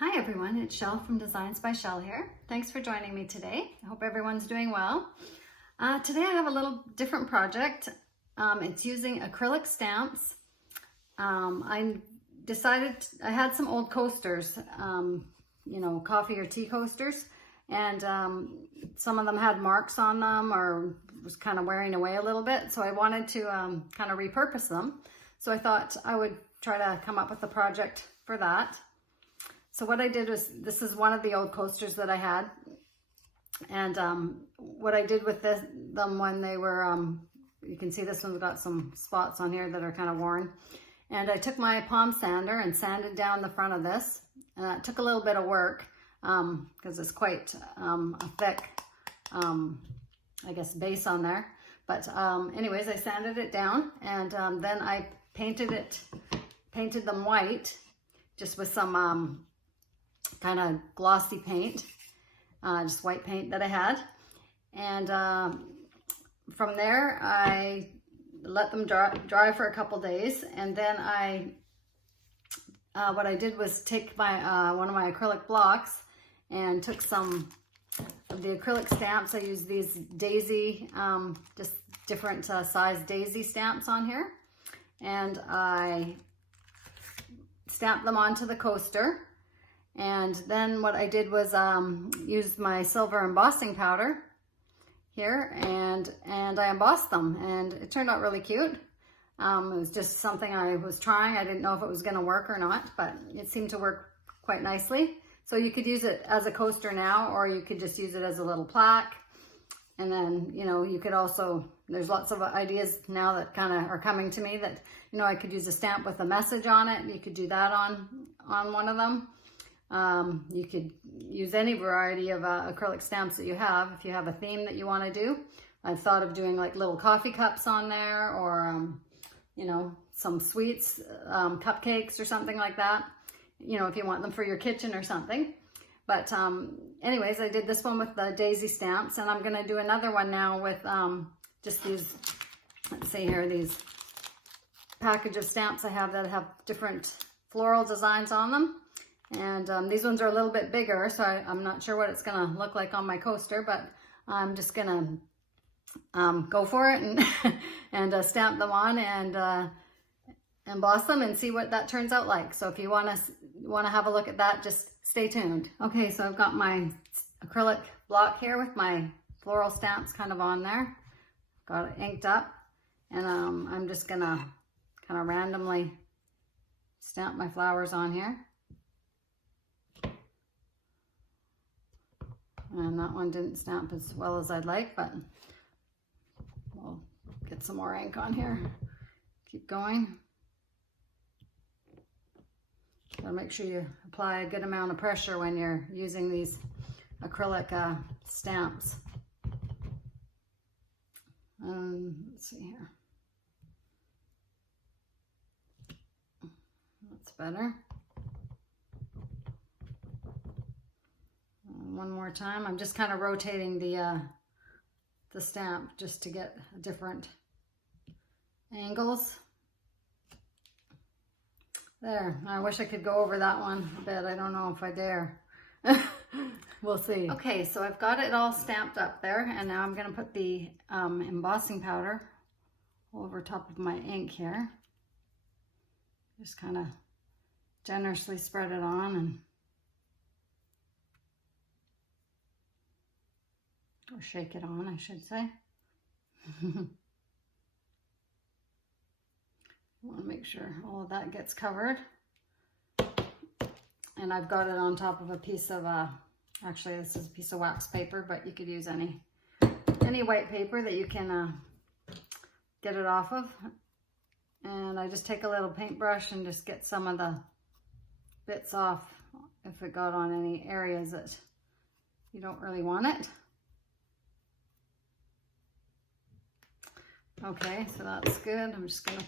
Hi everyone, it's Shell from Designs by Shell here. Thanks for joining me today. I hope everyone's doing well. Today I have a little different project. It's using acrylic stamps. I had some old coasters, coffee or tea coasters, and some of them had marks on them or was kind of wearing away a little bit. So I wanted to kind of repurpose them. So I thought I would try to come up with a project for that. So what I did was, this is one of the old coasters that I had. And what I did with them when they were, you can see this one's got some spots on here that are kind of worn. And I took my palm sander and sanded down the front of this. And it took a little bit of work because it's quite a thick, I guess, base on there. But anyways, I sanded it down and then I painted them white, just with some kind of glossy paint, just white paint that I had. And from there, I let them dry for a couple days. And then what I did was take my one of my acrylic blocks and took some of the acrylic stamps. I used these daisy, just different size daisy stamps on here. And I stamped them onto the coaster. And then what I did was use my silver embossing powder here and I embossed them, and it turned out really cute. It was just something I was trying. I didn't know if it was going to work or not, but it seemed to work quite nicely. So you could use it as a coaster now, or you could just use it as a little plaque. And then, you could also, there's lots of ideas now that kind of are coming to me that, I could use a stamp with a message on it. You could do that on one of them. You could use any variety of acrylic stamps that you have. If you have a theme that you want to do, I've thought of doing like little coffee cups on there, or, some sweets, cupcakes or something like that, if you want them for your kitchen or something. But anyways, I did this one with the daisy stamps, and I'm going to do another one now with just these, let's see here, these package of stamps I have that have different floral designs on them. And these ones are a little bit bigger, so I'm not sure what it's going to look like on my coaster, but I'm just going to go for it and stamp them on and emboss them and see what that turns out like. So if you want to have a look at that, just stay tuned. Okay, so I've got my acrylic block here with my floral stamps kind of on there. Got it inked up, and I'm just going to kind of randomly stamp my flowers on here. And that one didn't stamp as well as I'd like, but we'll get some more ink on here. Keep going. So make sure you apply a good amount of pressure when you're using these acrylic stamps. Let's see here. That's better. One more time. I'm just kind of rotating the stamp just to get different angles. There. I wish I could go over that one a bit. I don't know if I dare. We'll see. Okay, so I've got it all stamped up there, and now I'm going to put the embossing powder over top of my ink here. Just kind of generously spread it on, and or shake it on, I should say. Want to make sure all of that gets covered. And I've got it on top of a piece of, actually this is a piece of wax paper, but you could use any white paper that you can get it off of. And I just take a little paintbrush and just get some of the bits off if it got on any areas that you don't really want it. Okay, so that's good. I'm just going to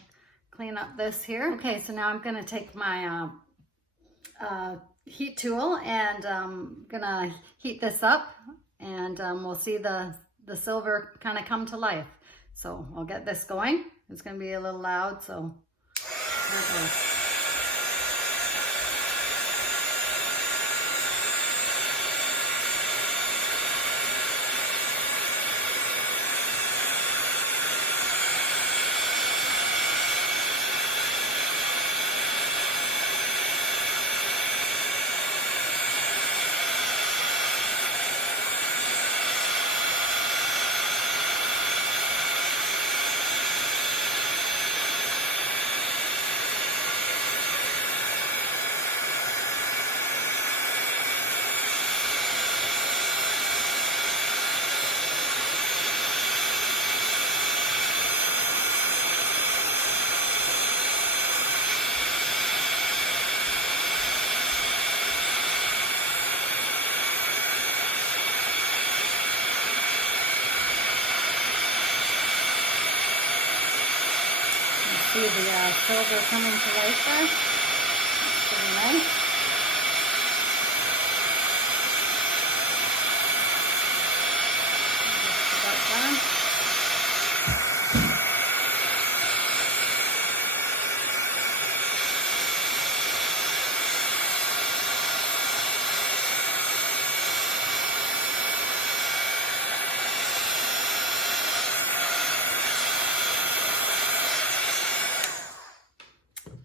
clean up this here. Okay, so now I'm going to take my heat tool and I'm going to heat this up, and we'll see the silver kind of come to life. So I'll get this going. It's going to be a little loud, so there it goes. see the silver coming to life there. That's pretty nice. Just about done.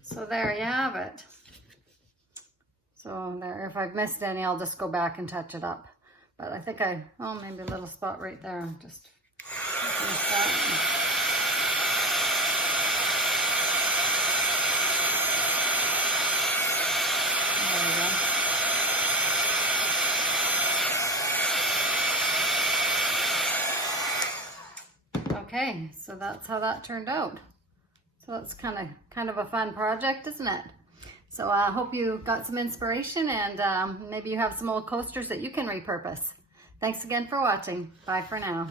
So there you have it. So there, if I've missed any, I'll just go back and touch it up. But I think oh, maybe a little spot right there. Just finish that. There we go. Okay, so that's how that turned out. So that's kind of a fun project, isn't it? So I hope you got some inspiration, and maybe you have some old coasters that you can repurpose. Thanks again for watching. Bye for now.